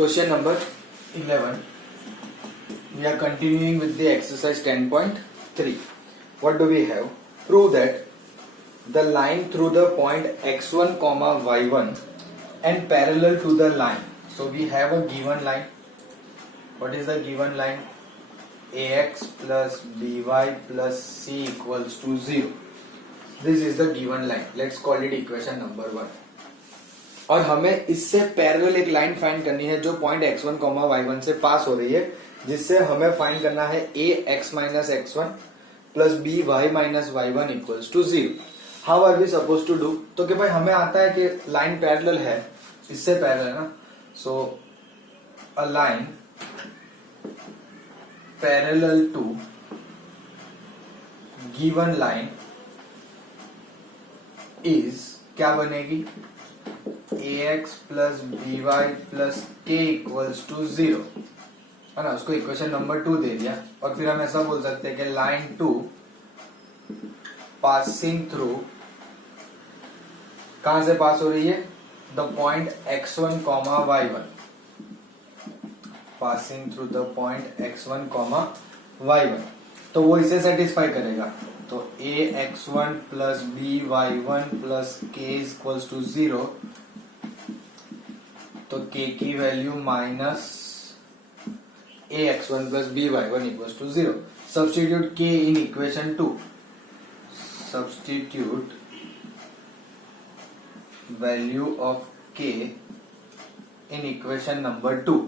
Question number 11. We are continuing with the exercise 10.3. What do we have? Prove that the line through the point x1, y1 and parallel to the line. So we have a given line. What is the given line? ax plus by plus c equals to 0. This is the given line. Let's call it equation number 1. और हमें इससे parallel एक line find करनी है जो point x1, y1 से पास हो रही है, जिससे हमें फाइंड करना है ax minus x1 plus by minus y1 equals to 0. How are we suppose to do? तो कि भाई हमें आता है कि लाइन पैरेलल है, इससे पैरेलल है ना. So a line parallel to given line is क्या बनेगी? ax plus by plus k equals to 0 है ना. उसको इक्वेशन नंबर 2 दे दिया. और फिर हम ऐसा बोल सकते हैं कि लाइन 2 पासिंग थ्रू कहां से पास हो रही है? The point x1, y1. Passing through the point x1, y1. तो वो इसे सेटिस्फाई करेगा. तो ax1 plus by1 plus k equals to 0. तो k की value minus ax1 plus by1 equals to 0. Substitute k in equation 2. Substitute value of k in equation number 2.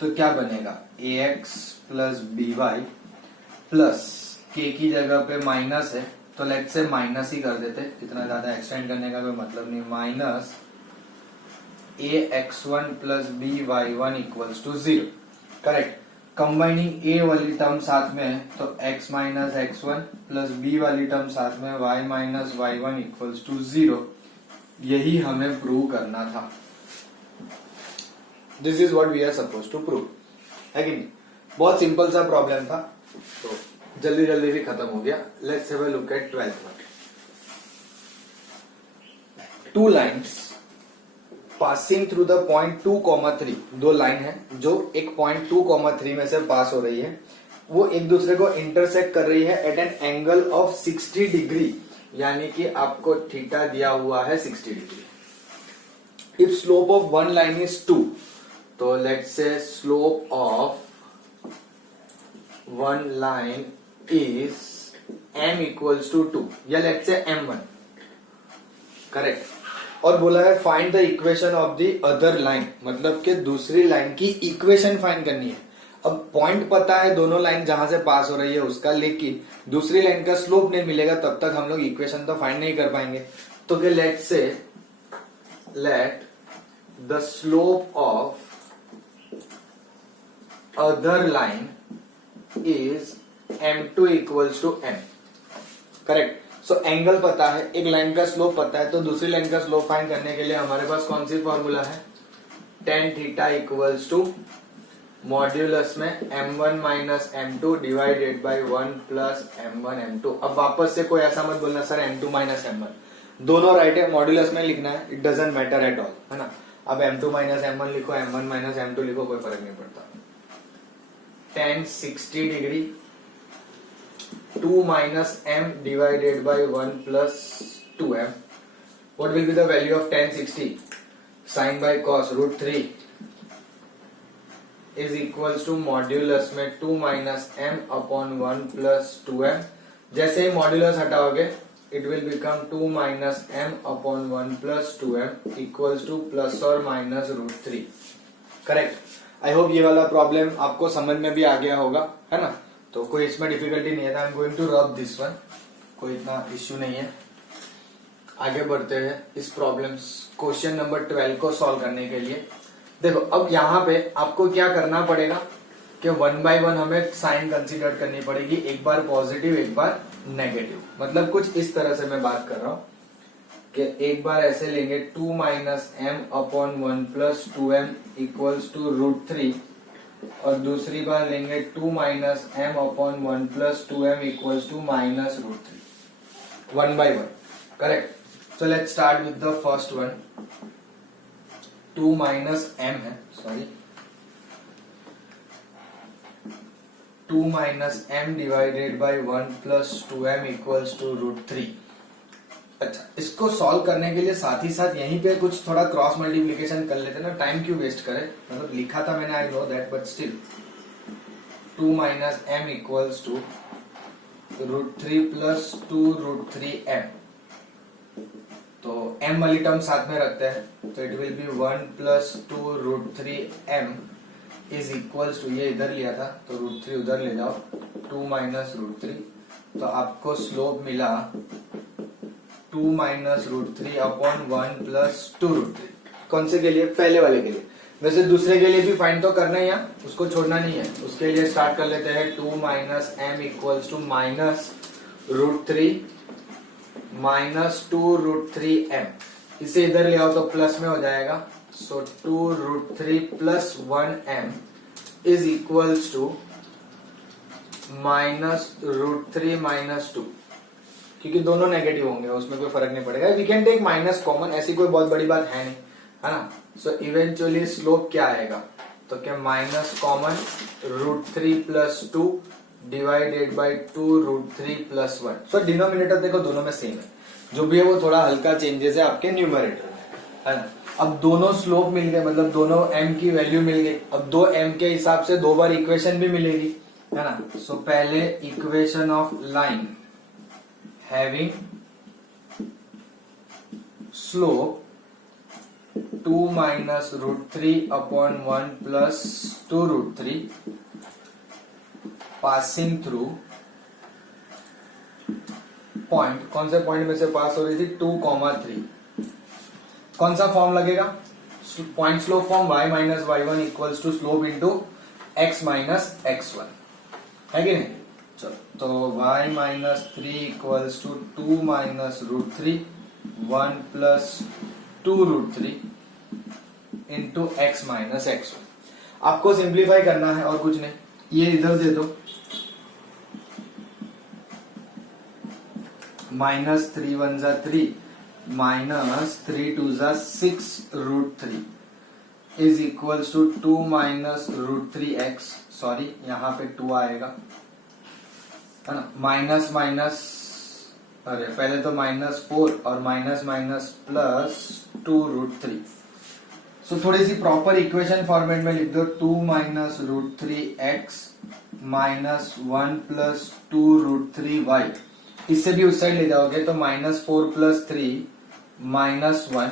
तो क्या बनेगा? ax plus by plus k की जगह पे minus है, तो लेट्स से माइनस ही कर देते, इतना ज्यादा एक्सटेंड करने का कोई मतलब नहीं. Minus ax1 plus by1 equals to 0. Correct. Combining a वाली टर्म साथ में है, तो x minus x1 plus b वाली टर्म साथ में y minus y1 equals to 0. यही हमें प्रूव करना था. This is what we are suppose to prove. है कि नहीं? बहुत सिंपल सा प्रॉब्लम था, तो जल्दी जल्दी भी खत्म हो गया. Let's have a look at 12th one. Two lines passing through the point 2, 3. दो लाइन है जो एक पॉइंट 2, 3 में से पास हो रही है. वो एक दूसरे को इंटरसेक्ट कर रही है at an angle of 60 degree, यानी कि आपको थीटा दिया हुआ है 60 degree. If slope of one line is 2, तो let's say slope of one line is m equals to 2, या लेट्स से m1. करेक्ट. और बोला है find the equation of the other line, मतलब कि दूसरी लाइन की इक्वेशन फाइंड करनी है. अब पॉइंट पता है दोनों लाइन जहां से पास हो रही है उसका, लेकिन दूसरी लाइन का स्लोप नहीं मिलेगा, तब तक हम लोग इक्वेशन तो फाइंड नहीं कर पाएंगे. तो कि let the slope of other line is m2 equals to m. Correct. So angle पता है, एक लाइन का स्लोप पता है, तो दूसरी लाइन का स्लोप फाइंड करने के लिए हमारे पास कौन सी फॉर्मूला है? tan theta equals to modulus में m1 minus m2 divided by 1 plus m1 m2. अब वापस से कोई ऐसा मत बोलना सर m2 माइनस m1. दोनों राइट है, मॉड्यूलस में लिखना है, it doesn't matter at all, है ना. अब m2 माइनस m1 लिखो, m1 माइनस m2 लिखो, कोई फर्क नहीं पड़ता. tan 60 degree 2 minus m divided by 1 plus 2m. What will be the value of tan 60? Sin by cos root 3 is equals to modulus में 2 minus m upon 1 plus 2m. जैसे ही modulus हटाओगे, it will become 2 minus m upon 1 plus 2m equals to plus or minus root 3. Correct. I hope ये वाला problem आपको समझ में भी आ गया होगा, है ना. तो कोई इसमें डिफिकल्टी नहीं है. I am going to rub this one. कोई इतना इश्यू नहीं है. आगे बढ़ते हैं इस प्रॉब्लम क्वेश्चन नंबर 12 को सॉल्व करने के लिए. देखो, अब यहाँ पे आपको क्या करना पड़ेगा कि 1 by 1 हमें साइन कंसीडर करनी पड़ेगी. एक बार पॉजिटिव, एक बार नेगेटिव. मतलब कुछ इस तरह से मैं बात कर रहा हूँ कि एक बार ऐसे लेंगे 2 minus m upon 1 plus 2m equals to root 3, और दूसरी बार लेंगे 2 minus m upon 1 plus 2m equals to minus root 3. 1 by 1. Correct. So let's start with the first one. 2 minus m है, sorry, 2 minus M divided by 1 plus 2m equals to √3। अच्छा, इसको solve करने के लिए साथ ही साथ यहीं पे कुछ थोड़ा क्रॉस मल्टीप्लीकेशन कर लेते ना, टाइम क्यों वेस्ट करें, मतलब लिखा था मैंने, I know that, but still 2 minus M equals to √3 plus 2√3m। तो m वाली टर्म साथ में रखते हैं, तो it will be 1 plus 2√3m is equals to, ये इधर लिया था तो √3 उधर ले जाओ, 2 माइनस √3, तो आपको स्लोप मिला 2 माइनस √3 अपॉन 1 प्लस 2√3। कौन से के लिए? पहले वाले के लिए। वैसे दूसरे के लिए भी फाइंड तो करना ही है, उसको छोड़ना नहीं है। उसके लिए स्टार्ट कर लेते हैं 2 minus M equals to minus √3 minus 2√3m। इसे इधर ले आओ तो प्लस में हो जाएगा, so 2√3 plus 1m is equals to minus √3 minus 2, क्योंकि दोनों नेगेटिव होंगे, उसमें कोई फर्क नहीं पड़ेगा। We can take minus common, ऐसी कोई बहुत बड़ी बात है नहीं, है ना। सो इवेंचुअली स्लोप क्या आएगा, तो क्या minus common √3 plus 2 divided by 2√3 plus 1। So denominator देखो दोनों में सेम है, जो भी है वो थोड़ा हल्का चेंजेस है आपके न्यूमरेटर में, है ना। अब दोनों स्लोप मिल गए, मतलब दोनों m की वैल्यू मिल गई। अब 2m के हिसाब से 2 बार इक्वेशन भी मिलेगी, है ना। सो पहले equation of line having slope 2 minus √3 upon 1 plus 2√3 passing through point, कौन से पॉइंट में से पास हो रही थी, 2,3। कौन सा फॉर्म लगेगा, point slope form, y minus y1 equals to slope into x minus x1, है कि नहीं। चलो, तो y minus 3 equals to 2 minus √3 1 plus 2√3 into x minus x1। आपको सिंप्लीफाई करना है और कुछ नहीं, ये इधर दे दो, माइनस 3 1 जा 3 माइनस 3 2 जा 6√3 is equals to 2 minus √3x, sorry यहाँ पे 2 आएगा, है ना। माइनस माइनस, अरे पहले तो -4 और माइनस माइनस प्लस 2√3। सो थोड़ी सी प्रॉपर इक्वेशन फॉर्मेट में लिख दो, 2 minus √3x minus 1 plus 2√3y। इससे भी उस साइड ले जाओगे तो -4 प्लस 3 -1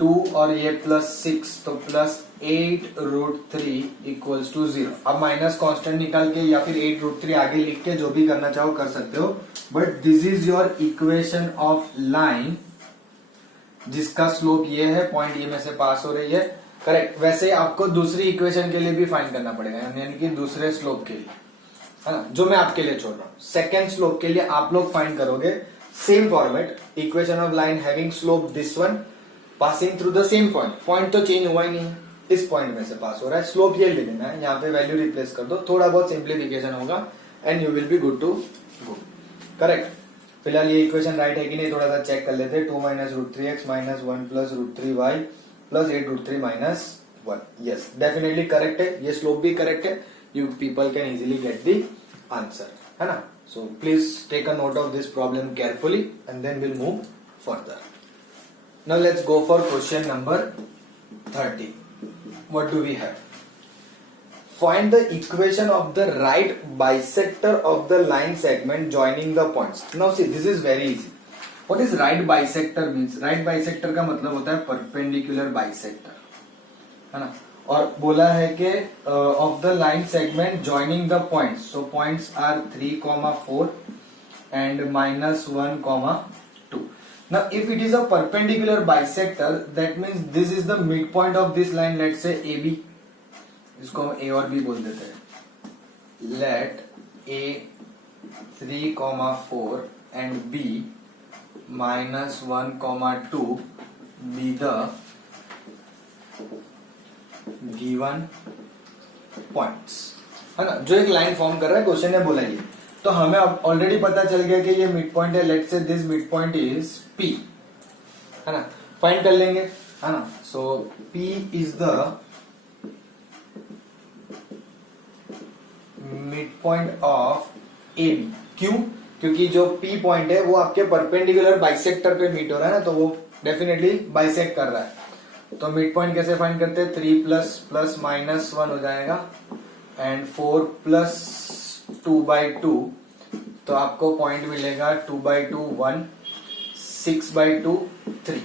2 और ये +6, तो +8√3 इक्वल्स टू 0। अब माइनस कांस्टेंट निकाल के या फिर 8√3 आगे लिख के जो भी करना चाहो कर सकते हो, but this is your equation of line जिसका स्लोप ये है, पॉइंट ये में से पास हो रही है, करेक्ट। वैसे आपको दूसरी इक्वेशन के लिए भी फाइंड करना पड़ेगा, यानी कि दूसरे स्लोप के लिए, है ना, जो मैं आपके लिए छोड़ रहा हूं। सेकेंड स्लोप के लिए आप लोग फाइंड करोगे same format, equation of line having slope this one passing through the same point. Point तो चेंज हुआ ही नहीं है, इस पॉइंट में से पास हो रहा है, स्लोप ये ले लेना है, यहाँ पे वैल्यू रिप्लेस कर दो, थोड़ा बहुत सिंप्लीफिकेशन होगा and you will be good to go, correct. फिलहाल ये इक्वेशन राइट है कि नहीं थोड़ा सा चेक कर लेते हैं। 2 minus √3x minus 1 plus √3y plus 8√3 minus 1, yes definitely correct है, ये स्लोप भी करेक्ट है, you people can easily get the answer, है ना। So please take a note of this problem carefully and then will move further. Now let's go for question number 30. What do we have? Find the equation of the right bisector of the line segment joining the points. Now see, this is very easy. What is right bisector means? Right bisector का मतलब होता है perpendicular bisector, है ना। और बोला है कि of the line segment joining the points. So points are 3,4 and -1,2. Now if it is a perpendicular bisector, that means this is the midpoint of this line. Let's say AB, इसको हम A और B बोल देते हैं। Let A 3,4 and B -1,2 be the given points, है ना। जो एक लाइन फॉर्म कर रहा है, क्वेश्चन ने बोला ये, तो हमें अब ऑलरेडी पता चल गया कि ये मिड पॉइंट है। Let's say this mid point is P, है ना, फाइंड कर लेंगे, है ना। So P is the mid point of A B. क्यों? क्योंकि जो पी पॉइंट है वो आपके परपेंडिकुलर बाइसेक्टर पे मीट हो रहा है ना, तो वो डेफिनेटली बाइसेक्ट कर रहा है। तो मिड पॉइंट कैसे फाइंड करते हैं? 3 प्लस प्लस माइनस 1 हो जाएगा एंड 4 प्लस 2/2, तो आपको पॉइंट मिलेगा 2/2 1, 6/2 3।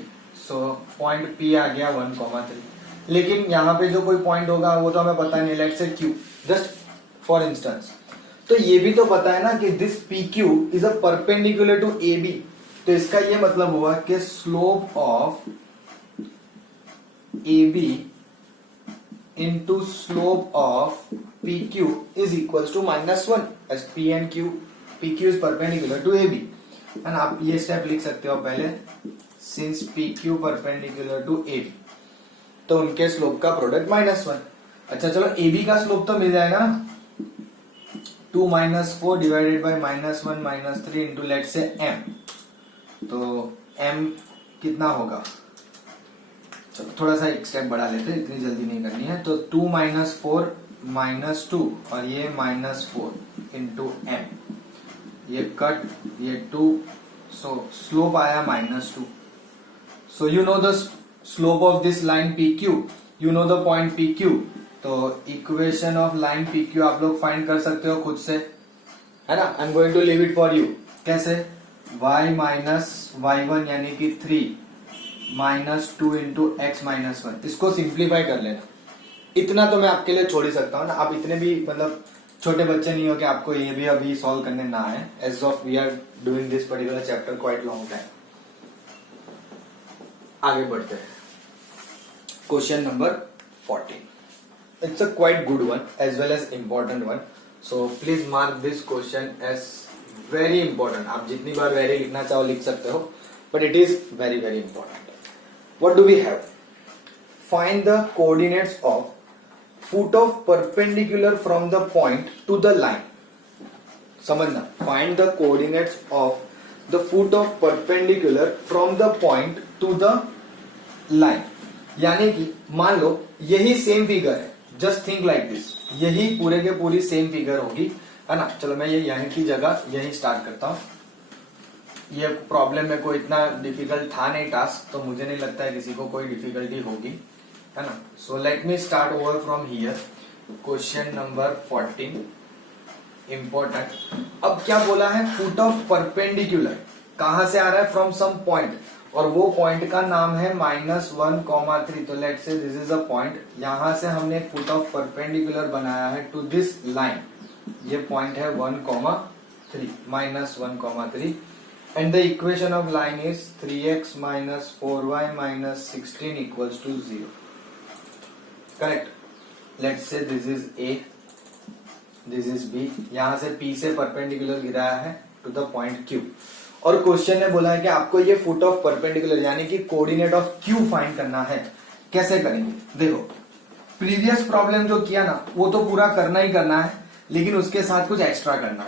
सो पॉइंट पी आ गया 1,3। लेकिन यहाँ पे जो कोई पॉइंट होगा वो तो हमें पता नहीं, let's say Q, just for instance. तो ये भी तो पता है ना कि this P Q is a perpendicular to A B. तो इसका ये मतलब हुआ कि slope of A B into slope of P Q is equal to -1, as P and Q, P Q is perpendicular to A B. And आप ये step लिख सकते हो पहले, since P Q perpendicular to A B, तो उनके slope का product -1। अच्छा चलो, ए बी का स्लोप तो मिल जाएगा ना, 2 - 4 divided by -1 - 3 into let's say m। तो m कितना होगा? चलो थोड़ा सा एक स्टेप बढ़ा लेते हैं, इतनी जल्दी नहीं करनी है। तो 2 - 4 -2 और ये -4 इंटू m, ये कट, ये 2, सो स्लोप आया -2। So you know the slope of this line PQ, you know the point PQ। तो इक्वेशन ऑफ लाइन PQ आप लोग फाइंड कर सकते हो खुद से, है ना। I am going to leave it for you. कैसे? y माइनस y1 यानी कि 3 - 2 इंटू x -1, इसको सिंप्लीफाई कर लेना। इतना तो मैं आपके लिए छोड़ ही सकता हूँ ना, आप इतने भी मतलब छोटे बच्चे नहीं हो कि आपको ये भी अभी सॉल्व करने ना आए। As of we are doing this particular chapter quite long time. आगे बढ़ते हैं, question number 14। It's a quite good one as well as important one. So please mark this question as very important. आप जितनी बार very लिखना चाहो लिख सकते हो, but it is very very important. What do we have? Find the coordinates of foot of perpendicular from the point to the line. समझना, find the coordinates of the foot of perpendicular from the point to the line. यानी कि मान लो यही same figure है, just think like this, यही पूरे के पूरी सेम फिगर होगी, है ना। चलो मैं ये यहीं की जगह यही स्टार्ट करता हूँ। ये प्रॉब्लम में कोई इतना डिफिकल्ट था नहीं टास्क, तो मुझे नहीं लगता है किसी को कोई डिफिकल्टी होगी, है ना। So let me start over from here. Question number 14 important. अब क्या बोला है? फुट ऑफ परपेंडिकुलर कहां से आ रहा है? फ्रॉम सम पॉइंट, और वो पॉइंट का नाम है -1,3। तो let's say this is a point, यहां से हमने एक फुट ऑफ परपेंडिकुलर बनाया है टू दिस लाइन। ये पॉइंट है 1,3 -1,3 and the equation of line is 3x - 4y - 16 equals to 0। Correct. Let's say this is A, this is B। यहां से P से परपेंडिकुलर गिराया है टू द पॉइंट Q, और क्वेश्चन ने बोला है कि आपको ये फुट ऑफ परपेंडिकुलर यानी कि कोऑर्डिनेट ऑफ Q फाइंड करना है। कैसे करेंगे? देखो, प्रीवियस प्रॉब्लम जो किया ना वो तो पूरा करना ही करना है, लेकिन उसके साथ कुछ एक्स्ट्रा करना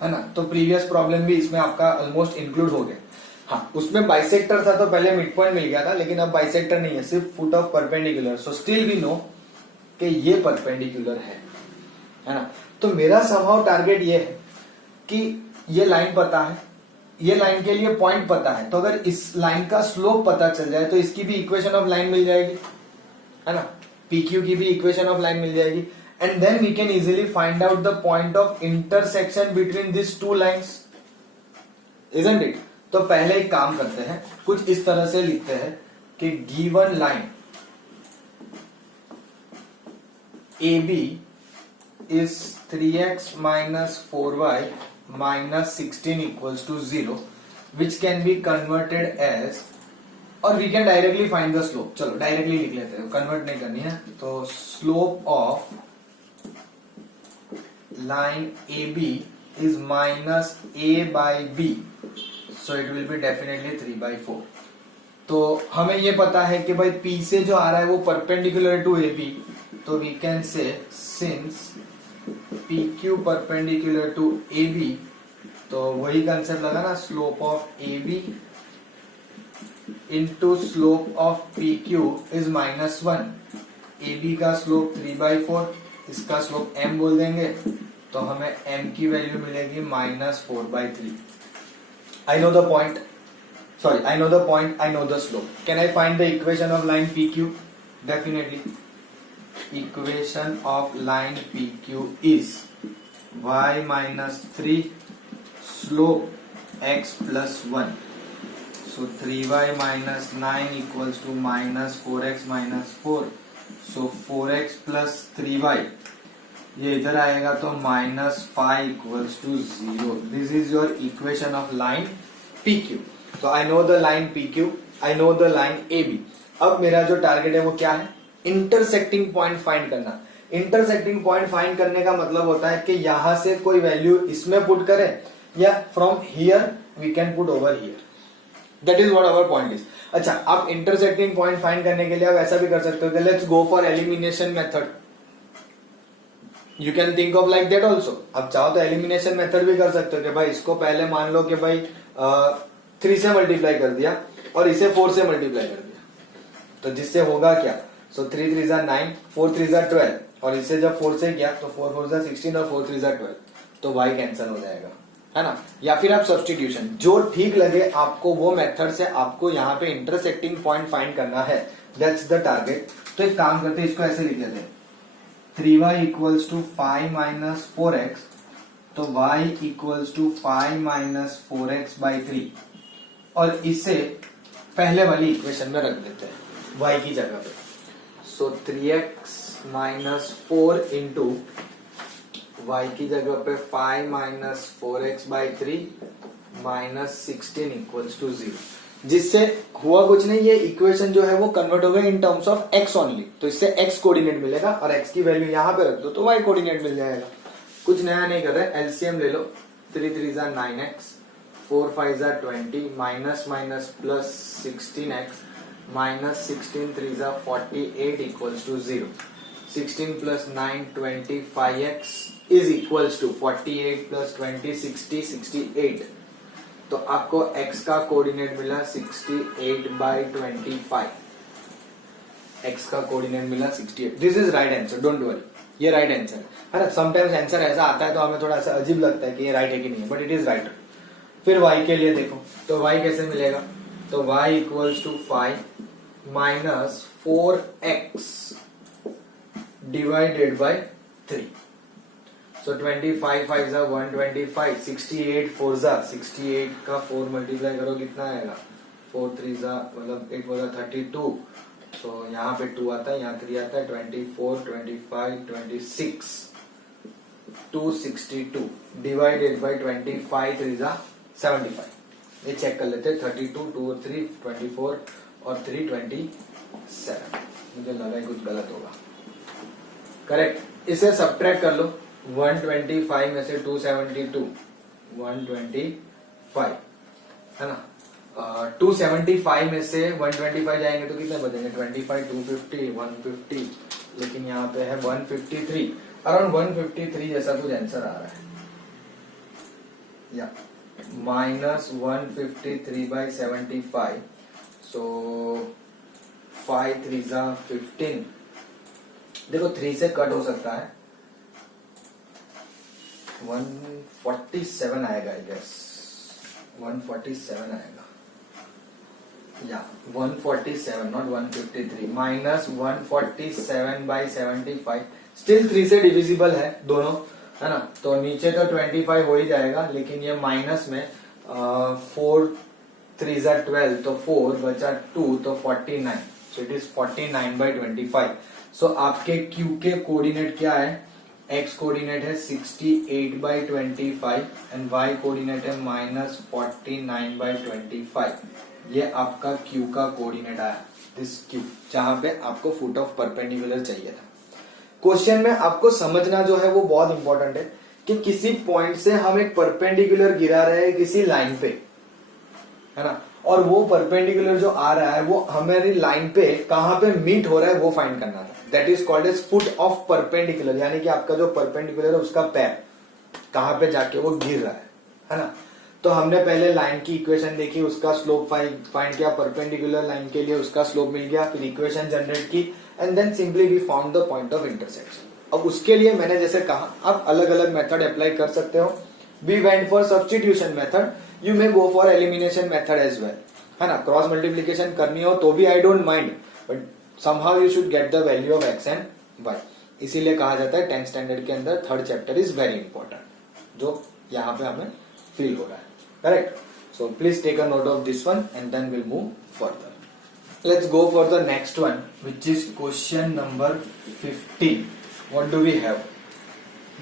है ना। तो प्रीवियस प्रॉब्लम भी इसमें आपका ऑलमोस्ट इंक्लूड हो गया। हाँ, उसमें बाइसेक्टर था तो पहले मिड पॉइंट मिल गया था, लेकिन अब बाइसेक्टर नहीं है, सिर्फ foot of perpendicular. So still we know कि ये परपेंडिकुलर है ना। तो मेरा समहाउ टारगेट ये है कि ये लाइन पता है, ये लाइन के लिए पॉइंट पता है, तो अगर इस लाइन का स्लोप पता चल जाए तो इसकी भी इक्वेशन ऑफ लाइन मिल जाएगी, है ना। PQ की भी इक्वेशन ऑफ लाइन मिल जाएगी, and then we can easily find out the point of intersection between this two lines, isn't it. तो पहले एक काम करते हैं, कुछ इस तरह से लिखते हैं कि given line AB is 3x - 4y - 16 equals to 0, which can be converted as, और we can directly find the slope। चलो डायरेक्टली लिख लेते हैं, कन्वर्ट नहीं करनी है। तो slope of line AB is -A/B, so it will be definitely 3/4। तो हमें ये पता है कि भाई P से जो आ रहा है वो परपेंडिकुलर टू AB, तो we can say since PQ perpendicular to AB, तो वही कंसेप्ट लगा ना, slope of AB into slope of PQ is -1। AB का स्लोप 3/4, इसका स्लोप M बोल देंगे, तो हमें m की वैल्यू मिलेगी -4/3. I know the point. Sorry, I know the point, I know the slope. Can I find the equation of line PQ? Definitely. Equation of line PQ is y minus 3 slope x plus 1. So 3y minus 9 equals to minus 4x minus 4. So 4x plus 3y. ये इधर आएगा तो -5 equals to 0. This is your equation of line PQ. तो I know the line PQ, I know the line AB. अब मेरा जो target है वो क्या है? इंटरसेक्टिंग पॉइंट फाइंड करना. इंटरसेक्टिंग पॉइंट फाइंड करने का मतलब होता है कि यहां से कोई वैल्यू इसमें पुट करें या from here we can put over here. That is what our point is. अच्छा, आप इंटरसेक्टिंग पॉइंट फाइंड करने के लिए आप ऐसा भी कर सकते हो कि let's go for elimination method. You can think of like that also. अब चाहो तो एलिमिनेशन मेथड भी कर सकते हो कि भाई इसको पहले मान लो कि भाई 3 से मल्टीप्लाई कर दिया और इसे 4 से मल्टीप्लाई कर दिया, तो जिससे होगा क्या? सो 3 3 जा 9, 4 3 जा 12 और इसे जब 4 से किया तो 4 4 जा 16 और 4 3 जा 12, तो y कैंसिल हो जाएगा, है ना. या फिर आप सब्स्टिट्यूशन, जो ठीक लगे आपको वो मेथड से आपको यहाँ पे इंटरसेक्टिंग पॉइंट फाइंड करना है. That's the target. तो एक काम करते हैं, इसको ऐसे लिख देते हैं 3y equals to 5 minus 4x, तो y equals to 5 minus 4x by 3 और इसे पहले वाली इक्वेशन में रख देते हैं y की जगह पे. सो 3x माइनस 4 इंटू y की जगह पे 5 minus 4x by 3 minus 16 equals to 0. जिससे हुआ कुछ नहीं, ये इक्वेशन जो है वो कन्वर्ट हो गया in terms of x only. तो इससे x कोऑर्डिनेट मिलेगा और x की वैल्यू यहां पे रख दो तो y कोऑर्डिनेट मिल जाएगा. कुछ नया नहीं कर रहे, एलसीएम ले लो. 3 3 जा 9x, 4 5 जा 20, minus minus plus 16x, minus 16 3 जा 48 equals to 0. 16 plus 9 25x is equals to 48 plus 20 60 68. तो आपको x का कोऑर्डिनेट मिला 68 बाई 25. x का कोऑर्डिनेट मिला 68. This is right answer, don't worry, ये राइट आंसर है ना. समटाइम्स आंसर ऐसा आता है तो हमें थोड़ा सा अजीब लगता है कि ये राइट है कि नहीं है, बट इट इज राइट. फिर y के लिए देखो, तो y कैसे मिलेगा? तो y equals to 5 minus 4x divided by 3. So 25 5 जा 125, 68 4 जा 68 का 4 मल्टीप्लाई करो कितना आएगा? 4 3 जा मतलब 8 4 जा 32. सो यहाँ पे 2 आता है, यहाँ 3 आता है. 24 25 26 262 डिवाइडेड बाई 25 3 जा 75. ये चेक कर लेते हैं. 32 2 3 24 और 3 27. मुझे लगा कुछ गलत होगा. करेक्ट. इसे सब्ट्रैक्ट कर लो. 125 में से 272 125 है ना. 275 में से 125 जाएंगे तो कितने बचेंगे? 25 250 150, लेकिन यहाँ पे है 153. अराउंड 153 जैसा कुछ आंसर आ रहा है. या माइनस 153 बाई 75. सो 5 3 जा 15. देखो 3 से कट हो सकता है. 147 आएगा, आई गेस 147 आएगा. या 147 नॉट 153. Minus 147 by 75. स्टिल 3 से डिविजिबल है दोनों, है ना. तो नीचे तो 25 हो ही जाएगा, लेकिन ये माइनस में 4 3 जा 12 तो 4 बचा 2 तो 49. So it is 49 by 25. सो आपके Q के कोऑर्डिनेट क्या है? x कोऑर्डिनेट है 68 बाई 25 एंड y कोऑर्डिनेट है माइनस 49 बाई 25. ये आपका Q का कोऑर्डिनेट आया, दिस Q, जहां पे आपको फुट ऑफ परपेंडिकुलर चाहिए था. क्वेश्चन में आपको समझना जो है वो बहुत इंपॉर्टेंट है कि किसी पॉइंट से हम एक परपेंडिकुलर गिरा रहे हैं किसी लाइन पे, है ना, और वो परपेंडिकुलर जो आ रहा है वो हमारी लाइन पे कहां पे मीट हो रहा है वो फाइंड करना था. That is called as foot of perpendicular, यानी कि आपका जो परपेंडिकुलर है उसका पैर कहां पे जाके वो गिर रहा है ना. तो हमने पहले लाइन की इक्वेशन देखी, उसका स्लोप फाइंड किया, परपेंडिकुलर लाइन के लिए उसका स्लोप मिल गया, फिर इक्वेशन जनरेट की and then simply we found the point of intersection. अब उसके लिए मैंने जैसे कहा आप अलग अलग मेथड अप्लाई कर सकते हो. We went for substitution method, you may go for elimination method as well, है ना. क्रॉस मल्टीप्लीकेशन करनी हो तो भी I don't mind, but somehow you should get the value of X and Y. इसीलिए कहा जाता है 10th स्टैंडर्ड के अंदर third chapter is very important, जो यहाँ पे हमें फील हो रहा है. Correct. So please take a note of this one and then will move further. Let's go for the next one, which is question number 15. What do we have?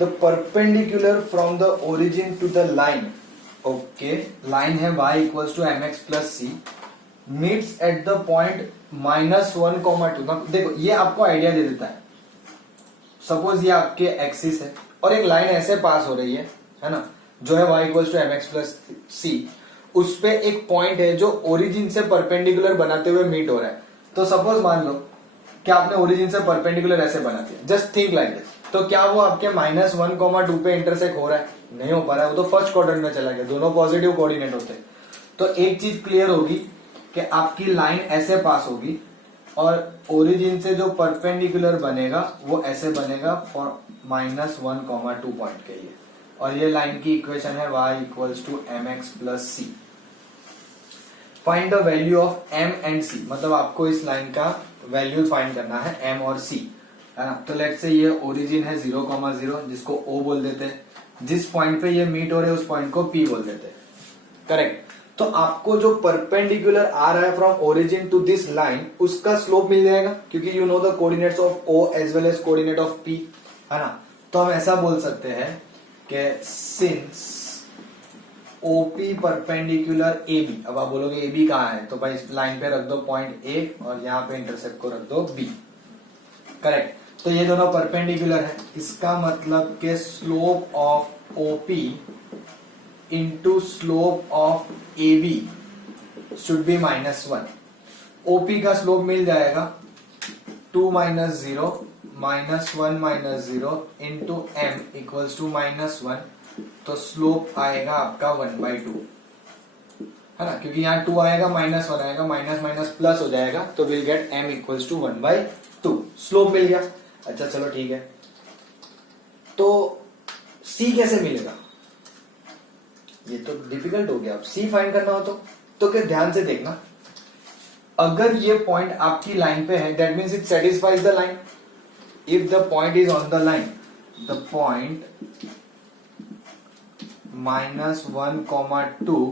The perpendicular from the origin to the line. Okay, line है y equals to mx plus c meets at the point -1, 2. देखो ये आपको idea दे देता है. Suppose ये आपके axis है और एक लाइन ऐसे पास हो रही है ना, जो है y equals to mx plus c. उस पे एक पॉइंट है जो ओरिजिन से परपेंडिकुलर बनाते हुए मीट हो रहा है. तो सपोज मान लो कि आपने ओरिजिन से परपेंडिकुलर ऐसे बना दिया, जस्ट थिंक लाइक दिस. तो क्या वो आपके -1, 2 पे इंटरसेक्ट हो रहा है? नहीं हो पा रहा है, वो तो फर्स्ट क्वाड्रेंट में चला गया. दोनों पॉजिटिव कोऑर्डिनेट होते हैं. तो एक चीज क्लियर होगी कि आपकी लाइन ऐसे पास होगी और ओरिजिन से जो परपेंडिकुलर बनेगा वो ऐसे बनेगा फॉर -1, 2 पॉइंट के लिए. और ये लाइन की इक्वेशन है y equals to mx plus C. Find the value of m and c, मतलब आपको इस लाइन का वैल्यू फाइंड करना है m और c, है ना. तो लेट्स से ये ओरिजिन है 0,0, जिसको o बोल देते हैं. जिस पॉइंट पे ये मीट हो रहे हैं उस पॉइंट को p बोल देते हैं. करेक्ट. तो आपको जो परपेंडिकुलर आ रहा है from origin to this line, उसका स्लोप मिल जाएगा, क्योंकि you know the coordinates of o as well as coordinate of p, है ना. तो हम ऐसा बोल सकते हैं कि सिंस OP परपेंडिकुलर AB. अब आप बोलोगे AB कहाँ है, तो भाई इस लाइन पे रख दो पॉइंट A और यहाँ पे इंटरसेक्ट को रख दो B. करेक्ट. तो ये दोनों परपेंडिकुलर है. इसका मतलब के slope of OP into slope of AB should be -1. OP का स्लोप मिल जाएगा 2 - 0 -1 - 0 इंटू m इक्वल्स टू -1. तो स्लोप आएगा आपका 1/2, है ना, क्योंकि यहाँ 2 आएगा, -1 आएगा, माइनस प्लस हो जाएगा, तो will get m equals to 1/2. Slope मिल गया. अच्छा चलो ठीक है. तो c कैसे मिलेगा? ये तो डिफिकल्ट हो गया. अब c फाइंड करना हो तो क्या, ध्यान से देखना. अगर ये पॉइंट आपकी लाइन पे है, that means it satisfies the line. If the point is on the line, the point -1, 2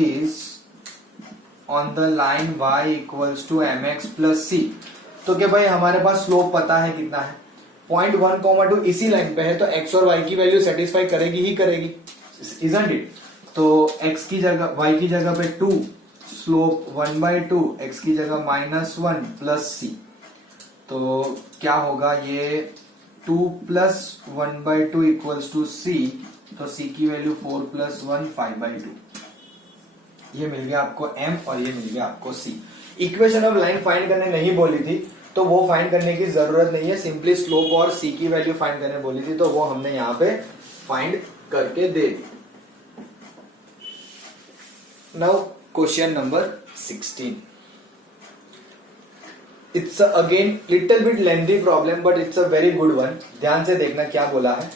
is on the line y equals to mx plus c. तो क्या भाई हमारे पास स्लोप पता है कितना है. पॉइंट 1, 2 इसी लाइन पे है, तो x और y की वैल्यू सेटिस्फाई करेगी ही करेगी, isn't it? तो x की जगह, y की जगह पे 2, स्लोप 1/2, x की जगह -1 प्लस c. तो क्या होगा, ये 2 प्लस 1/2 इक्वल्स टू c. तो c की वैल्यू 4 + 1 5/2. ये मिल गया आपको m और ये मिल गया आपको c. Equation of line find करने नहीं बोली थी, तो वो फाइंड करने की जरूरत नहीं है. सिंपली स्लोप और c की वैल्यू फाइंड करने बोली थी, तो वो हमने यहाँ पे फाइंड करके दे दी. Now question number 16. It's again little bit lengthy problem, but it's a very good one. ध्यान से देखना क्या बोला है.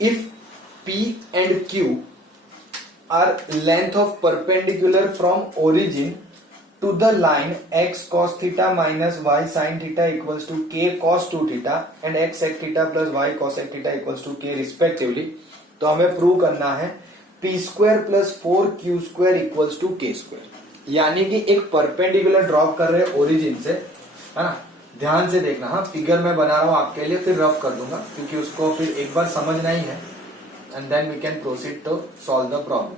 If P and Q are length of perpendicular from origin to the line x cos theta minus y sin theta equals to k cos 2 theta and x sec theta plus y cosec theta equals to k respectively. तो हमें prove करना है p² plus 4q² equals to k². यानी कि एक perpendicular drop कर रहे हैं ओरिजिन से, है ना. ध्यान से देखना. हाँ, फिगर मैं बना रहा हूं आपके लिए, फिर रफ कर दूंगा, क्योंकि उसको फिर एक बार समझना ही है. And then we can proceed to solve the problem.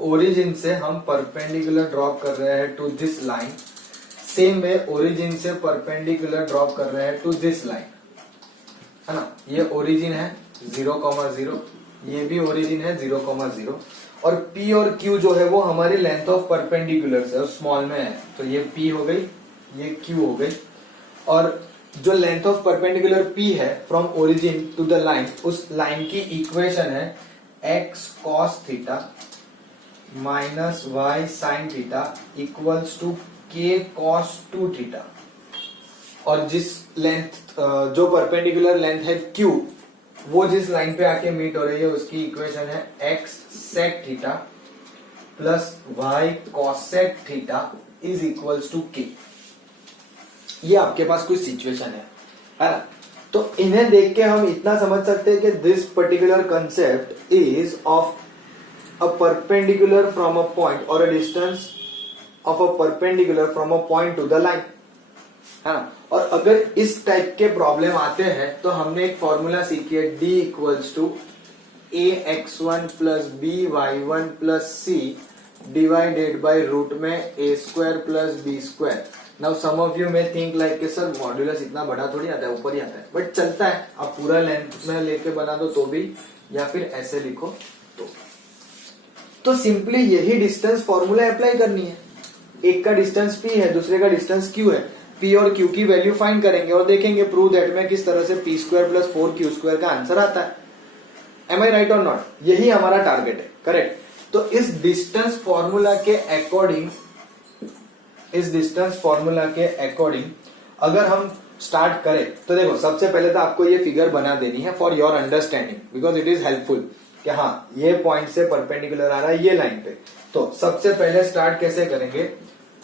Origin से हम परपेंडिकुलर ड्रॉप कर रहे हैं to this line. Same way origin से परपेंडिकुलर ड्रॉप कर रहे हैं टू दिस लाइन, है ना. ये ओरिजिन है 0,0, ये भी ओरिजिन है 0,0. और P और Q जो है वो हमारी लेंथ ऑफ परपेंडिकुलर है, स्मॉल में है. तो ये P हो गई, ये Q हो गई. और जो लेंथ ऑफ परपेंडिकुलर P है from origin to the line, उस लाइन की इक्वेशन है x cos theta minus y sin theta equals to k cos 2 theta. और जिस लेंथ जो परपेंडिकुलर लेंथ है Q वो जिस लाइन पे आके मीट हो रही है उसकी इक्वेशन है x sec theta plus y cosec theta is equals to k। ये आपके पास कुछ सिचुएशन है ना? तो इन्हें देख के हम इतना समझ सकते हैं कि this particular concept is of a perpendicular from a point और a distance of a perpendicular from a point to the line, है ना। और अगर इस टाइप के प्रॉब्लम आते हैं तो हमने एक फॉर्मूला सीखी है d equals to A X one plus B Y one plus C divided by root में A square plus B square. Now some of you में थिंक लाइक कि सर मॉड्यूलस इतना बड़ा थोड़ी आता है, ऊपर ही आता है, बट चलता है। आप पूरा लेंथ में लेके बना दो तो भी, या फिर ऐसे लिखो तो सिंपली यही डिस्टेंस फॉर्मूला अप्लाई करनी है। एक का डिस्टेंस p है, दूसरे का डिस्टेंस q है। p और q की वैल्यू फाइंड करेंगे और देखेंगे प्रूव दैट में किस तरह से p स्क्वायर प्लस 4q² का आंसर आता है। एम आई राइट और नॉट? यही हमारा टारगेट है, करेक्ट। तो इस डिस्टेंस फॉर्मूला के अकॉर्डिंग अगर हम स्टार्ट करें तो देखो, सबसे पहले तो आपको ये फिगर बना देनी है for your understanding, because it is helpful कि हाँ ये पॉइंट से परपेंडिकुलर आ रहा है ये लाइन पे। तो सबसे पहले स्टार्ट कैसे करेंगे,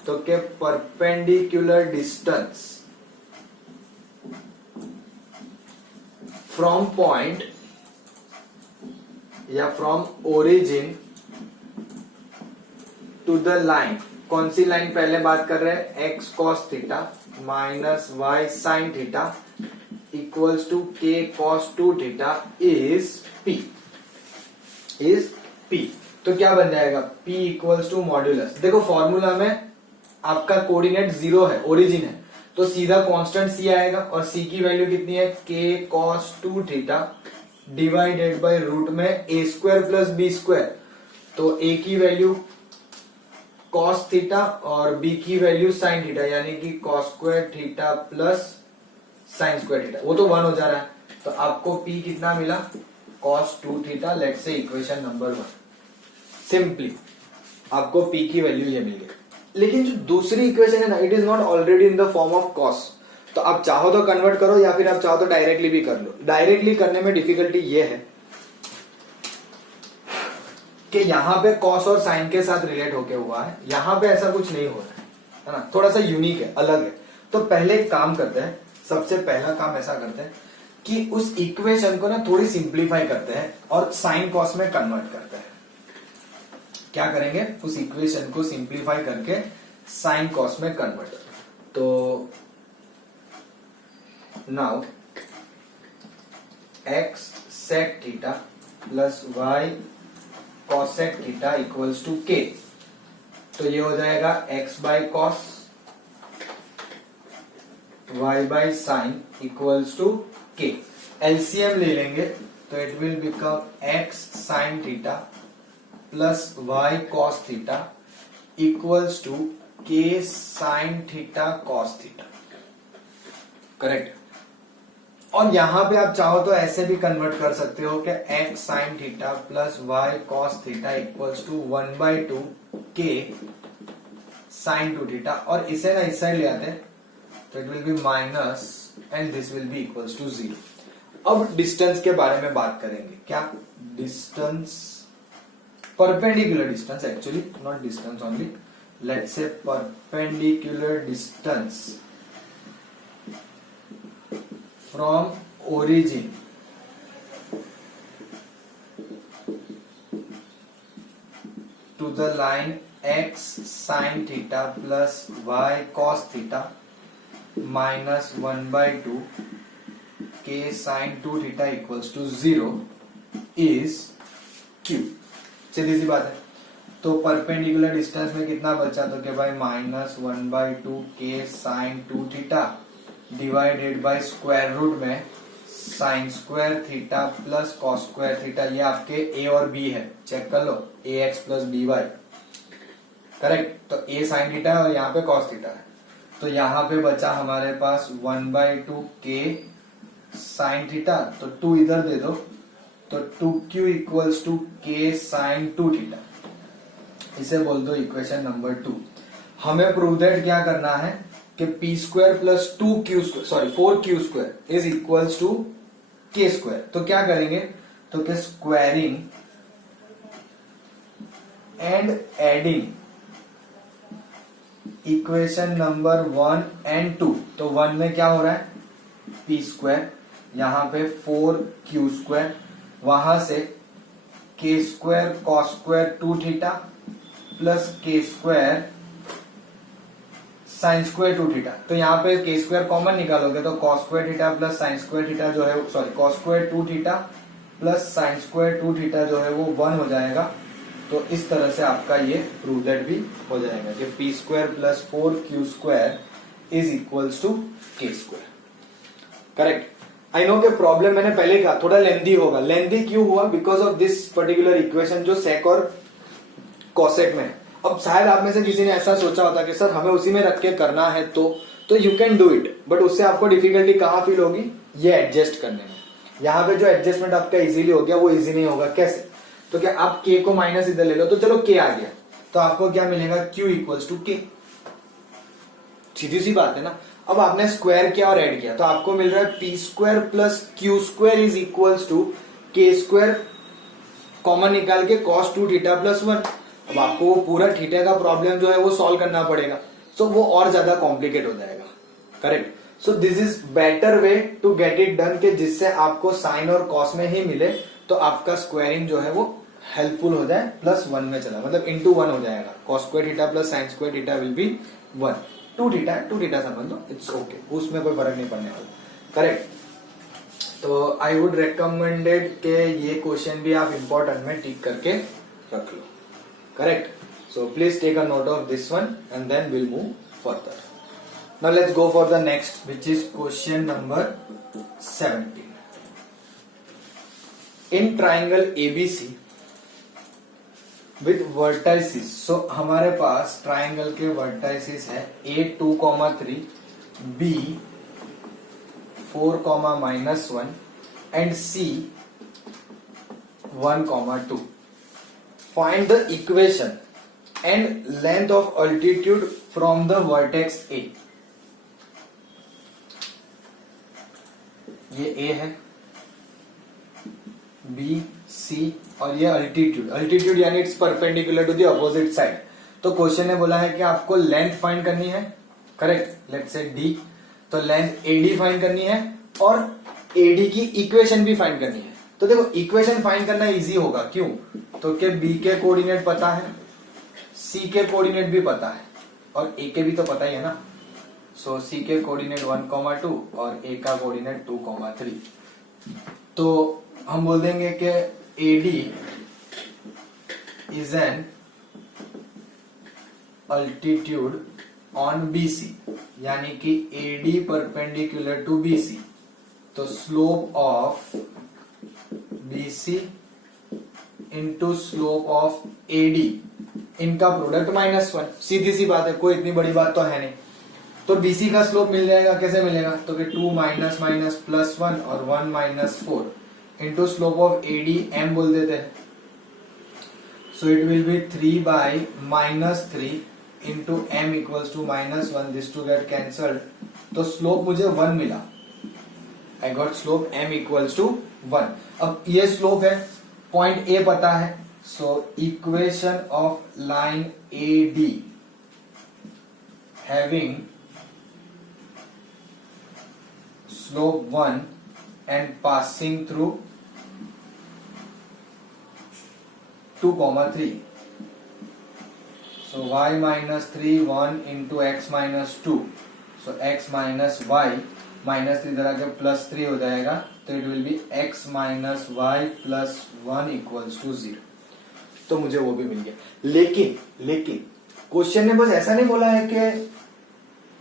तो के परपेंडिकुलर डिस्टेंस फ्रॉम पॉइंट या from origin to the line. कौन सी लाइन पहले बात कर रहे हैं, x cos theta minus y sin theta equals to k cos 2 theta is p। तो क्या बन जाएगा, p इक्वल्स टू मॉड्यूलस। देखो फॉर्मूला में आपका कोऑर्डिनेट 0 है, ओरिजिन है, तो सीधा कांस्टेंट c आएगा और c की वैल्यू कितनी है, k cos 2 theta divided by root में a square plus b square. तो a की वैल्यू cos थीटा और b की वैल्यू sin थीटा, यानी कि cos square theta plus sin square theta, वो तो 1 हो जा रहा है। तो आपको p कितना मिला, cos 2 theta, let's say equation number 1। Simply आपको p की वैल्यू ये मिल गई। लेकिन जो दूसरी इक्वेशन है ना, it is not already in the form of cos। तो आप चाहो तो कन्वर्ट करो या फिर आप चाहो तो डायरेक्टली भी कर लो। डायरेक्टली करने में डिफिकल्टी ये है कि यहां पे cos और sin के साथ रिलेट होके हुआ है, यहां पे ऐसा कुछ नहीं हो रहा है ना, थोड़ा सा यूनिक है, अलग है। तो पहले एक काम करते हैं, सबसे पहला काम ऐसा करते हैं कि उस इक्वेशन को ना थोड़ी सिंप्लीफाई करते हैं और sin cos में कन्वर्ट करते हैं। क्या करेंगे, उस इक्वेशन को सिंप्लीफाई करके sin cos में कन्वर्ट। तो now x sec theta plus y cosec theta equals to k। तो ये हो जाएगा x by cos y by sine equals to k। LCM ले लेंगे तो it will become x sine theta plus y cos theta equals to k sine theta cos theta, correct. और यहां पे आप चाहो तो ऐसे भी कन्वर्ट कर सकते हो कि x sine theta plus y cos theta equals to 1/2 k sine 2 theta, और इसे ना इस साइड ले आते तो it will be minus and this will be equals to 0। अब डिस्टेंस के बारे में बात करेंगे। क्या distance, perpendicular distance, actually not distance only, let's say perpendicular distance from origin to the line x sin theta plus y cos theta minus 1/2 k sin 2 theta equals to 0 is q। सीधी सी बात है। तो perpendicular distance में कितना बचा, तो क्या भाई minus 1/2 k sin 2 theta divided by square root में sine square theta plus cos square theta. ये आपके ए और बी है, चेक कर लो, A X plus B Y, correct. तो ए साइन थीटा है और यहाँ पे कॉस थीटा है। तो यहाँ पे बचा हमारे पास 1/2 के साइन थीटा, तो 2 इधर दे दो, तो 2q इक्वल्स टू के साइन 2 थीटा। इसे बोल दो इक्वेशन नंबर 2। हमें प्रूव दैट क्या करना है, कि P square plus 4q² is equals to K square. तो क्या करेंगे, तो कि squaring and adding equation number 1 and 2। तो 1 में क्या हो रहा है, पी स्क्वायर, यहां पे 4q², वहां से के square cos square 2 theta plus के स्क्वायर साइन स्क्वायर 2 थीटा। तो यहाँ पे के स्क्वायर कॉमन निकालोगे तो cos square theta plus sign square theta जो है, sorry cos square 2 theta plus sine square 2 theta जो है वो 1 हो जाएगा। तो इस तरह से आपका ये प्रूव भी हो जाएगा कि P square plus 4q² is equals to K square. Correct. I know कि प्रॉब्लम मैंने पहले कहा थोड़ा लेंथी होगा। लेंथी क्यों हुआ, because of this particular equation जो सेक और कॉसेक में है। अब शायद आप में से किसी ने ऐसा सोचा होता कि सर हमें उसी में रख के करना है, तो you can do it, but उससे आपको डिफिकल्टी कहां फील होगी, ये एडजस्ट करने में। यहाँ पे जो एडजस्टमेंट आपका इजीली हो गया वो इजी नहीं होगा। कैसे, तो क्या आप के को माइनस इधर ले लो, तो चलो के आ गया, तो आपको क्या मिलेगा, q इक्वल्स टू के। सीधी सी बात है ना। अब आपने स्क्वायर किया और ऐड किया, तो आपको मिल रहा है P square plus q² is equals to K square, common निकाल के cos 2 थीटा प्लस 1। अब आपको वो पूरा थीटा का प्रॉब्लम जो है वो सॉल्व करना पड़ेगा, सो वो और ज्यादा कॉम्प्लिकेट हो जाएगा। Correct. So this is better way to get it done, के जिससे आपको साइन और कॉस में ही मिले, तो आपका स्क्वायरिंग जो है वो हेल्पफुल हो जाए, प्लस 1 में चला, मतलब इंटू 1 हो जाएगा। Cos square theta plus sign square theta will be 1। 2 theta समझ लो, इट्स ओके, उसमें कोई फर्क नहीं पड़ने वाला। करेक्ट। तो आई वुड रेकमेंडेड के ये क्वेश्चन भी आप इंपॉर्टेंट में टिक करके रख लो। Correct. So please take a note of this one and then will move further. Now let's go for the next, which is question number 17। In triangle ABC with vertices, so हमारे पास triangle के vertices है A 2,3, B 4,-1 and C 1,2। Find the equation and length of altitude from the vertex A। ये A है, B, C और ये altitude. Altitude यानी it's perpendicular to the opposite side. तो क्वेश्चन ने बोला है कि आपको लेंथ फाइंड करनी है। करेक्ट। लेट्स से D, तो लेंथ AD फाइंड करनी है और AD की इक्वेशन भी फाइंड करनी है। तो देखो इक्वेशन फाइंड करना इजी होगा, क्यों, तो क्या B के कोऑर्डिनेट पता है, C के कोऑर्डिनेट भी पता है और A के भी तो पता ही है ना। सो C के कोऑर्डिनेट 1,2 और A का कोऑर्डिनेट 2,3। तो हम बोल देंगे कि AD is an altitude on BC, यानी कि AD परपेंडिकुलर टू BC, तो slope of BC into slope of AD, इनका प्रोडक्ट -1। सीधी सी बात है, कोई इतनी बड़ी बात तो है नहीं। तो BC का स्लोप मिल जाएगा, कैसे मिलेगा, तो कि 2 माइनस माइनस प्लस 1 और 1 minus 4 into slope of AD m बोल देते हैं। So it will be 3 by -3 into m equals to -1, this to get cancelled, तो स्लोप मुझे 1 मिला। I got slope m equals to 1। अब ये स्लोप है, पॉइंट A पता है, so equation of line AD having slope 1 and passing through 2,3. So y minus 3 1 into x minus 2. So x minus y minus 3 इधर आके plus 3 हो जाएगा, तो it will B x minus y plus 1 equals to 0। तो मुझे वो भी मिल गया। लेकिन क्वेश्चन ने बस ऐसा नहीं बोला है कि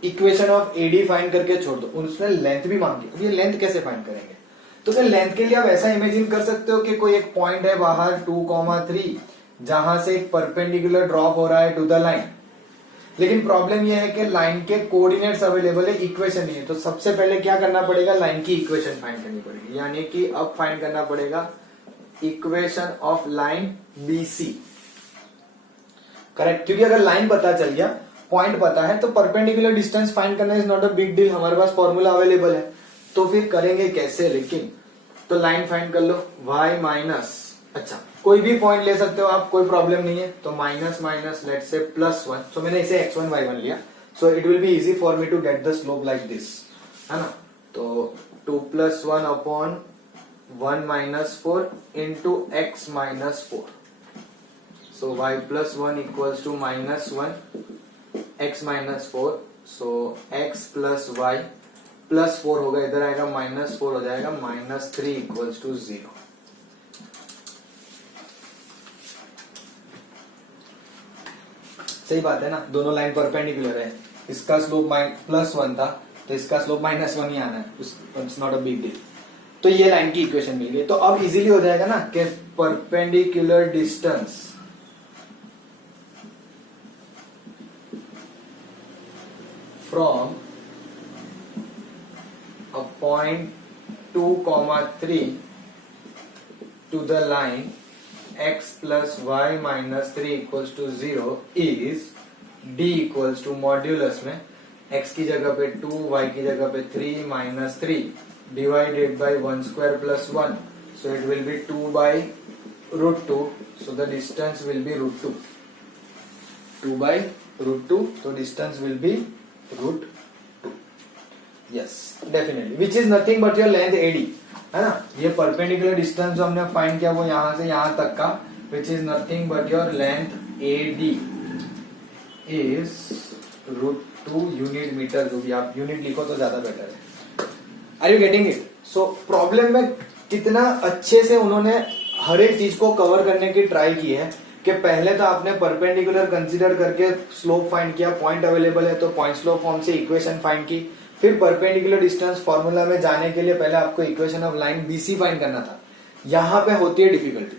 इक्वेशन ऑफ AD फाइंड करके छोड़ दो, उसने लेंथ भी मांगी। अब ये लेंथ कैसे फाइंड करेंगे, तो क्या लेंथ के लिए आप ऐसा इमेजिन कर सकते हो कि कोई एक पॉइंट है बाहर 2,3 जहां से एक परपेंडिकुलर ड्रॉप हो रहा है टू द लाइन। लेकिन प्रॉब्लम यह है कि लाइन के कोऑर्डिनेट्स अवेलेबल है, इक्वेशन नहीं है। तो सबसे पहले क्या करना पड़ेगा, लाइन की इक्वेशन फाइंड करनी पड़ेगी, यानी कि अब फाइंड करना पड़ेगा equation of line BC। Correct. क्योंकि अगर लाइन पता चल गया पॉइंट पता है तो परपेंडिकुलर डिस्टेंस फाइंड करना is not a big deal, हमारे पास फॉर्मूला अवेलेबल है। तो फिर करेंगे कैसे लेकिन, तो लाइन फाइंड कर लो y माइनस, अच्छा कोई भी पॉइंट ले सकते हो आप, कोई प्रॉब्लम नहीं है। तो माइनस माइनस लेट्स से +1, सो मैंने इसे x1 y1 लिया, so it will be easy for me to get the slope like this, है ना। तो 2 + 1 upon 1 - 4 into x - 4, so y + 1 equals to -1 x - 4, so x + y + 4 होगा, इधर आएगा -4 हो जाएगा, -3 equals to 0। सही बात है ना, दोनों लाइन परपेंडिकुलर है, इसका स्लोप +1 था तो इसका स्लोप -1 ही आना है, it's not a big deal. तो ये लाइन की इक्वेशन मिल गई। तो अब इजीली हो जाएगा ना कि perpendicular distance from a point 2, 3 to the line x + y - 3 equals to 0 is d equals to modulus में x की जगह पे 2, y की जगह पे 3 - 3 divided by 1² + 1, so it will be 2/√2, so the distance will be √2, 2/√2, so distance will be √2, yes definitely, which is nothing but your length AD, है ना। ये परपेंडिकुलर डिस्टेंस जो हमने फाइंड किया वो यहां से यहां तक का, which is nothing but your length AD is √2 unit meter, जो भी आप यूनिट लिखो तो ज्यादा बेटर है। Are you getting it? So problem में कितना अच्छे से उन्होंने हर एक चीज को कवर करने की ट्राई की है कि पहले तो आपने परपेंडिकुलर कंसीडर करके स्लोप फाइंड किया, पॉइंट अवेलेबल है तो पॉइंट स्लोप फॉर्म से इक्वेशन फाइंड की, फिर परपेंडिकुलर डिस्टेंस फॉर्मूला में जाने के लिए पहले आपको equation of line BC find करना था। यहां पे होती है difficulty,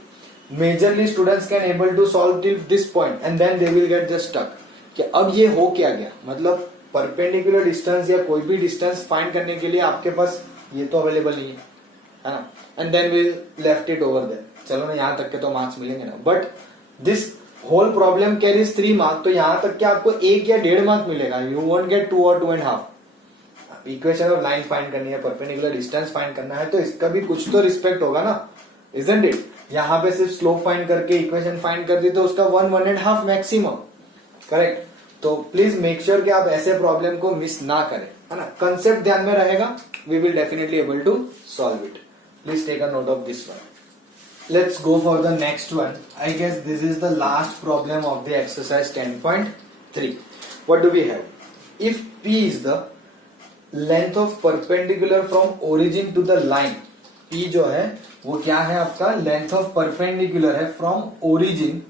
majorly students can able to solve till this point and then they will get just stuck कि अब ये हो क्या गया, मतलब परपेंडिकुलर डिस्टेंस या कोई भी डिस्टेंस फाइंड करने के लिए आपके पास ये तो अवेलेबल नहीं है ना, and then will left it over there. चलो ना यहां तक के तो मार्क्स मिलेंगे ना, but this whole problem carries 3 marks, तो यहां तक के आपको 1 या 1.5 मार्क मिलेगा, यू वोंट गेट 2 और 2.5। इक्वेशन ऑफ लाइन फाइंड करनी है, परपेंडिकुलर डिस्टेंस फाइंड करना है, तो इसका भी कुछ तो रिस्पेक्ट होगा ना, इजंट इट। यहां पे सिर्फ स्लोप फाइंड करके इक्वेशन फाइंड कर दी तो उसका 1-1.5 मैक्सिमम, करेक्ट। तो प्लीज मेक श्योर कि आप ऐसे प्रॉब्लम को मिस ना करें, है ना। कंसेप्ट ध्यान में रहेगा, we will definitely able to solve it. Please take a note of this one. Let's go for the next one. I guess this is the last problem of the exercise 10.3. What do we have? If P is the length of perpendicular from origin to the line, P जो है वो क्या है आपका, length of perpendicular है from origin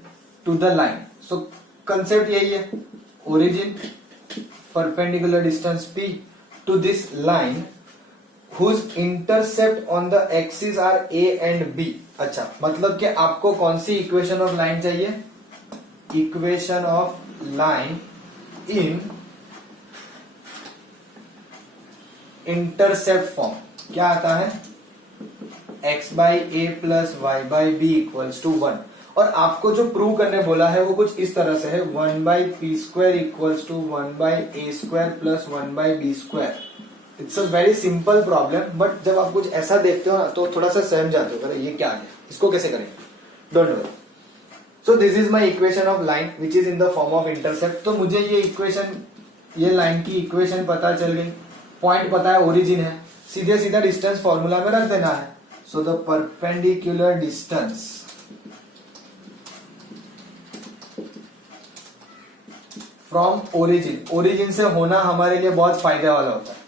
to the line. So concept यही है, origin perpendicular distance P to this line whose intercept on the axis are A and B। अच्छा, मतलब कि आपको कौन सी इक्वेशन ऑफ लाइन चाहिए, equation of line in intercept form. क्या आता है, x/a + y/b = 1। और आपको जो प्रूव करने बोला है वो कुछ इस तरह से है, 1/p² = 1/a² + 1/b²। It's a very simple problem, but जब आप कुछ ऐसा देखते हो ना तो थोड़ा सा सहम जाते हो, अरे ये क्या है, इसको कैसे करेंगे, don't worry. So this is my equation of line which is in the form of intercept. तो मुझे ये इक्वेशन, ये लाइन की इक्वेशन पता चल गई, पॉइंट पता है ओरिजिन है, सीधे सीधा डिस्टेंस फॉर्मूला में रख देना है। So the perpendicular distance from origin, origin से होना हमारे लिए बहुत फायदे वाला होता है,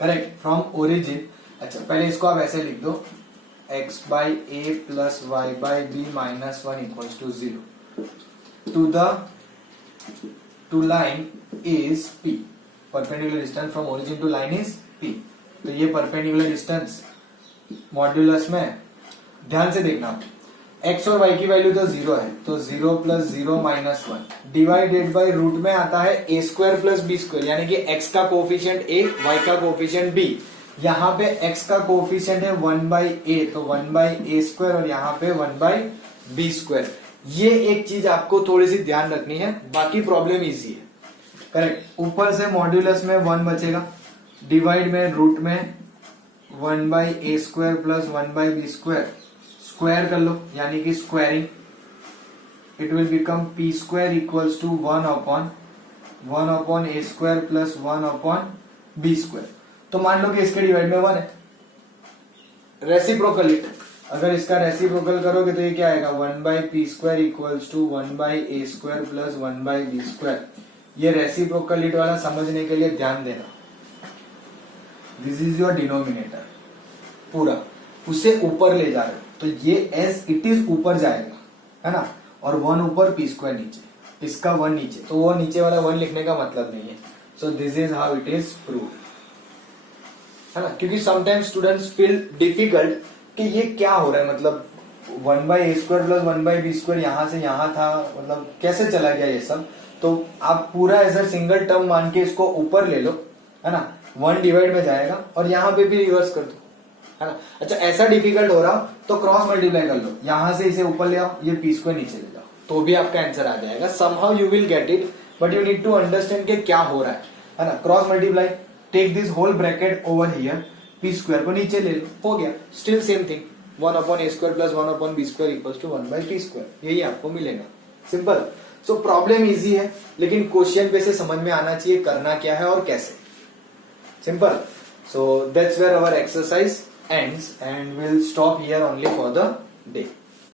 करेक्ट, फ्रॉम ओरिजिन। अच्छा पहले इसको आप ऐसे लिख दो, x/a + y/b - 1 = 0 to line is p, perpendicular distance from origin to line is p। तो ये परपेंडिकुलर डिस्टेंस मॉड्यूलस में ध्यान से देखना, x और y की वैल्यू तो 0 है, तो 0 + 0 - 1 डिवाइडेड बाय रूट में आता है a² + b², यानी कि x का कोफिशिएंट a, y का कोफिशिएंट b। यहाँ पे x का कोफिशिएंट है 1/a, तो 1/a² और यहाँ पे 1/b²। ये एक चीज आपको थोड़ी सी ध्यान रखनी है, बाकी प्रॉब्लम इजी है। करेक्ट। ऊपर से मॉड्यूलस में 1 बचेगा, डिवाइड में रूट में 1/a² प्लस 1/b², स्क्वायर कर लो यानी कि squaring, it will become p² equals to 1/a² plus 1/b²। तो मान लो कि इसके डिवाइड में 1 है, रेसिप्रोकल इट, अगर इसका रेसिप्रोकल करोगे तो ये क्या आएगा 1/p² equals to 1/a² plus 1/b²। ये रेसिप्रोकल इट वाला समझने के लिए ध्यान देना, दिस इज योर डिनोमिनेटर पूरा, उसे ऊपर ले जा रहे हो तो ये एज इट इज ऊपर जाएगा, है ना, और 1 ऊपर p² नीचे, इसका 1 नीचे, तो वो नीचे वाला 1 लिखने का मतलब नहीं है। सो this is how it is proved, है ना, क्योंकि समटाइम्स स्टूडेंट्स फील डिफिकल्ट कि ये क्या हो रहा है, मतलब 1/a² प्लस 1/b² यहां से यहां था, मतलब कैसे चला गया ये सब। तो आप पूरा एज अ सिंगल टर्म मान के इसको ऊपर ले लो, है ना, 1 डिवाइड में जाएगा और यहां पे भी रिवर्स कर दो, है ना। अच्छा ऐसा डिफिकल्ट हो रहा तो क्रॉस मल्टीप्लाई कर लो, यहां से इसे ऊपर ले आओ, ये p² नीचे ले जाओ, तो भी आपका आंसर आ जाएगा। Somehow you will get it, but you need to understand कि क्या हो रहा है ना। Cross multiply, take this whole bracket over here, p² को नीचे ले लो, हो गया, still same thing, 1/a² plus 1/b² equals to 1/t², यही आपको मिलेगा, सिंपल। सो प्रॉब्लम इजी है, लेकिन क्वेश्चन पे से समझ में आना चाहिए करना क्या है और कैसे, simple. So that's where our exercise ends and we'll stop here only for the day.